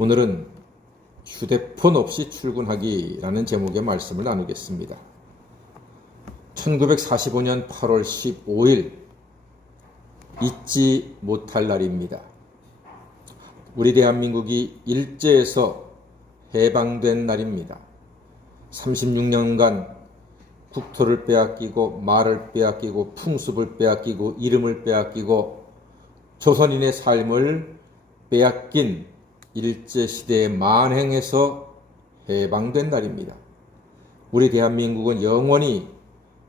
오늘은 휴대폰 없이 출근하기라는 제목의 말씀을 나누겠습니다. 1945년 8월 15일 잊지 못할 날입니다. 우리 대한민국이 일제에서 해방된 날입니다. 36년간 국토를 빼앗기고 말을 빼앗기고 풍습을 빼앗기고 이름을 빼앗기고 조선인의 삶을 빼앗긴 일제시대의 만행에서 해방된 날입니다. 우리 대한민국은 영원히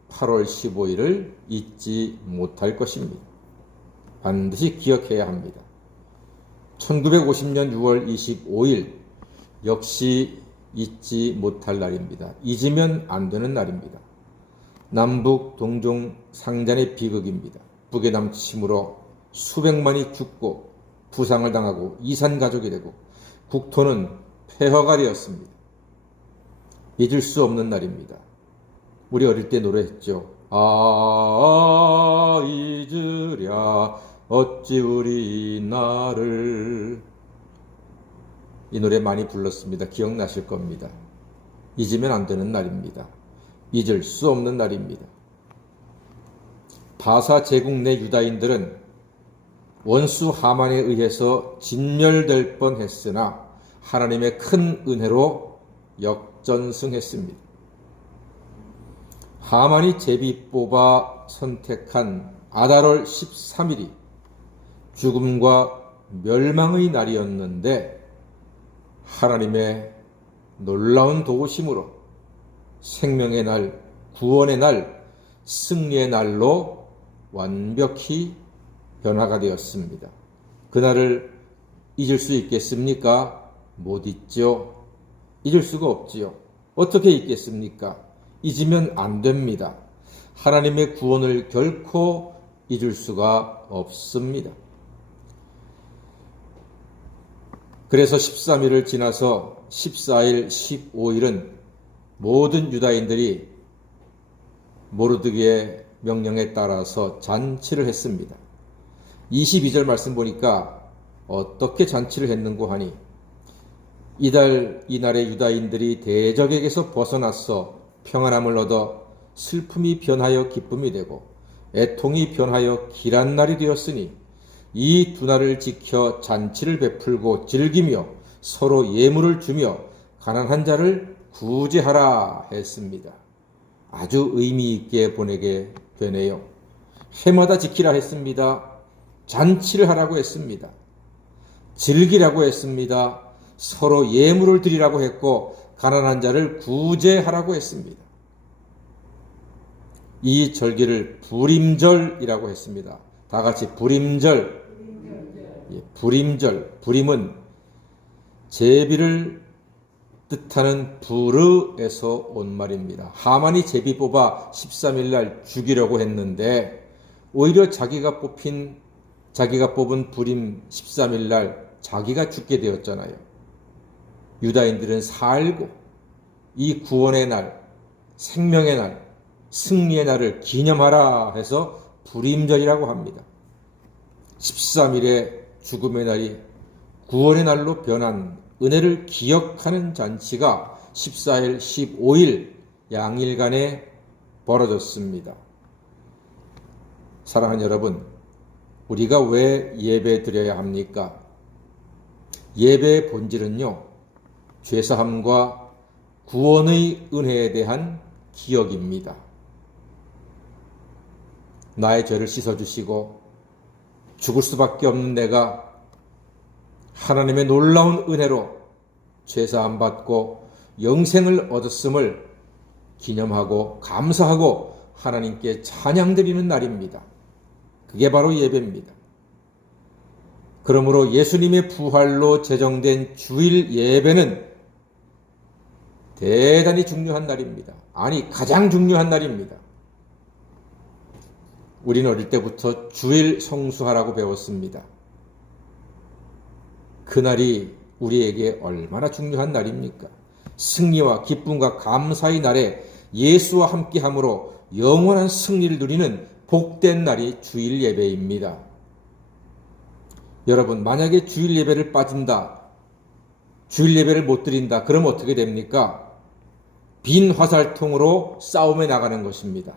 8월 15일을 잊지 못할 것입니다. 반드시 기억해야 합니다. 1950년 6월 25일 역시 잊지 못할 날입니다. 잊으면 안 되는 날입니다. 남북 동종 상잔의 비극입니다. 북의 남침으로 수백만이 죽고 부상을 당하고 이산 가족이 되고 국토는 폐허가 되었습니다. 잊을 수 없는 날입니다. 우리 어릴 때 노래했죠. 아, 잊으랴, 어찌 우리 나를. 이 노래 많이 불렀습니다. 기억나실 겁니다. 잊으면 안 되는 날입니다. 잊을 수 없는 날입니다. 바사 제국 내 유다인들은 원수 하만에 의해서 진멸될 뻔 했으나 하나님의 큰 은혜로 역전승했습니다. 하만이 제비 뽑아 선택한 아달월 13일이 죽음과 멸망의 날이었는데 하나님의 놀라운 도우심으로 생명의 날, 구원의 날, 승리의 날로 완벽히 변화가 되었습니다. 그날을 잊을 수 있겠습니까? 못 잊죠. 잊을 수가 없지요. 어떻게 잊겠습니까? 잊으면 안 됩니다. 하나님의 구원을 결코 잊을 수가 없습니다. 그래서 13일을 지나서 14일, 15일은 모든 유다인들이 모르드기의 명령에 따라서 잔치를 했습니다. 22절 말씀 보니까 어떻게 잔치를 했는고 하니 이달 이날의 유다인들이 대적에게서 벗어나서 평안함을 얻어 슬픔이 변하여 기쁨이 되고 애통이 변하여 길한 날이 되었으니 이 두 날을 지켜 잔치를 베풀고 즐기며 서로 예물을 주며 가난한 자를 구제하라 했습니다. 아주 의미 있게 보내게 되네요. 해마다 지키라 했습니다. 잔치를 하라고 했습니다. 즐기라고 했습니다. 서로 예물을 드리라고 했고 가난한 자를 구제하라고 했습니다. 이 절기를 불임절이라고 했습니다. 다 같이 불임절. 예, 불임절. 불임은 제비를 뜻하는 부르에서 온 말입니다. 하만이 제비 뽑아 13일 날 죽이려고 했는데 오히려 자기가 뽑힌 자기가 뽑은 불임 13일 날 자기가 죽게 되었잖아요. 유다인들은 살고 이 구원의 날, 생명의 날, 승리의 날을 기념하라 해서 불임절이라고 합니다. 13일의 죽음의 날이 구원의 날로 변한 은혜를 기억하는 잔치가 14일, 15일 양일간에 벌어졌습니다. 사랑하는 여러분, 우리가 왜 예배 드려야 합니까? 예배의 본질은요, 죄사함과 구원의 은혜에 대한 기억입니다. 나의 죄를 씻어주시고 죽을 수밖에 없는 내가 하나님의 놀라운 은혜로 죄사함 받고 영생을 얻었음을 기념하고 감사하고 하나님께 찬양드리는 날입니다. 그게 바로 예배입니다. 그러므로 예수님의 부활로 제정된 주일 예배는 대단히 중요한 날입니다. 아니, 가장 중요한 날입니다. 우리는 어릴 때부터 주일 성수하라고 배웠습니다. 그날이 우리에게 얼마나 중요한 날입니까? 승리와 기쁨과 감사의 날에 예수와 함께 함으로 영원한 승리를 누리는 복된 날이 주일 예배입니다. 여러분, 만약에 주일 예배를 빠진다, 주일 예배를 못 드린다. 그럼 어떻게 됩니까? 빈 화살통으로 싸움에 나가는 것입니다.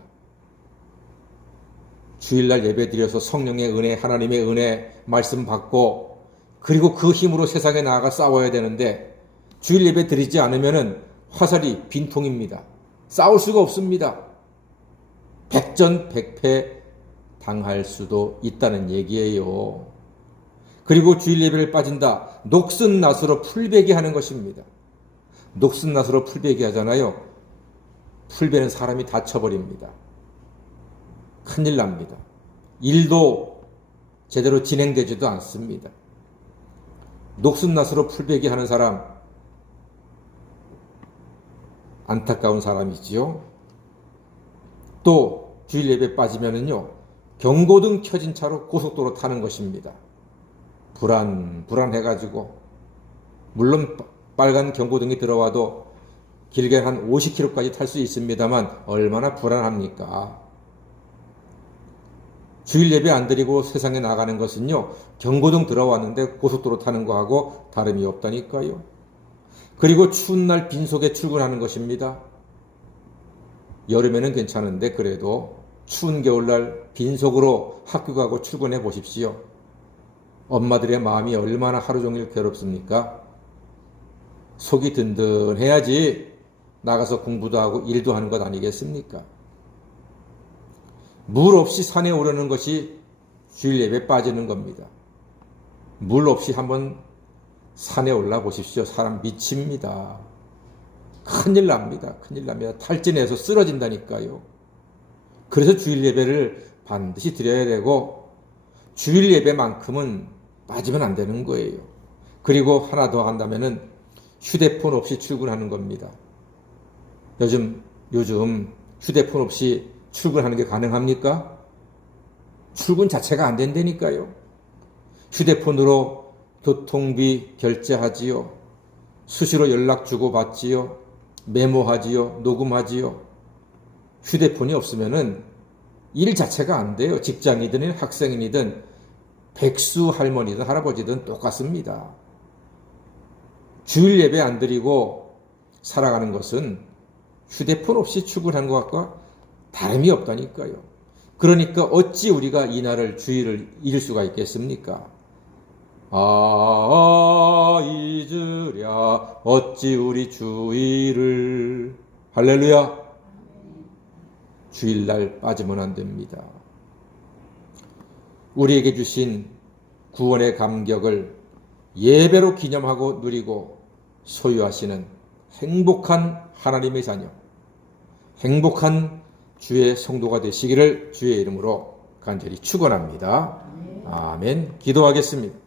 주일날 예배 드려서 성령의 은혜, 하나님의 은혜 말씀 받고 그리고 그 힘으로 세상에 나아가 싸워야 되는데 주일 예배 드리지 않으면은 화살이 빈통입니다. 싸울 수가 없습니다. 백전백패 당할 수도 있다는 얘기예요. 그리고 주일 예배를 빠진다. 녹슨 낫으로 풀베기 하는 것입니다. 녹슨 낫으로 풀베기 하잖아요. 풀베는 사람이 다쳐버립니다. 큰일 납니다. 일도 제대로 진행되지도 않습니다. 녹슨 낫으로 풀베기 하는 사람, 안타까운 사람이지요. 또 주일 예배 빠지면은요 경고등 켜진 차로 고속도로 타는 것입니다. 불안 불안해가지고 물론 빨간 경고등이 들어와도 길게 한 50km까지 탈 수 있습니다만 얼마나 불안합니까? 주일 예배 안 드리고 세상에 나가는 것은요 경고등 들어왔는데 고속도로 타는 거하고 다름이 없다니까요. 그리고 추운 날 빈속에 출근하는 것입니다. 여름에는 괜찮은데 그래도 추운 겨울날 빈속으로 학교 가고 출근해 보십시오. 엄마들의 마음이 얼마나 하루 종일 괴롭습니까? 속이 든든해야지 나가서 공부도 하고 일도 하는 것 아니겠습니까? 물 없이 산에 오르는 것이 주일 예배 빠지는 겁니다. 물 없이 한번 산에 올라 보십시오. 사람 미칩니다. 큰일 납니다. 큰일 납니다. 탈진해서 쓰러진다니까요. 그래서 주일 예배를 반드시 드려야 되고 주일 예배만큼은 빠지면 안 되는 거예요. 그리고 하나 더 한다면은 휴대폰 없이 출근하는 겁니다. 요즘 요즘 휴대폰 없이 출근하는 게 가능합니까? 출근 자체가 안 된다니까요. 휴대폰으로 교통비 결제하지요. 수시로 연락 주고 받지요. 메모하지요. 녹음하지요. 휴대폰이 없으면은 일 자체가 안 돼요. 직장이든 학생이든 백수 할머니든 할아버지든 똑같습니다. 주일 예배 안 드리고 살아가는 것은 휴대폰 없이 출근한 것과 다름이 없다니까요. 그러니까 어찌 우리가 이날을 주일을 잃을 수가 있겠습니까? 아, 잊으랴, 어찌 우리 주일을. 할렐루야. 주일날 빠지면 안 됩니다. 우리에게 주신 구원의 감격을 예배로 기념하고 누리고 소유하시는 행복한 하나님의 자녀, 행복한 주의 성도가 되시기를 주의 이름으로 간절히 축원합니다. 아멘. 기도하겠습니다.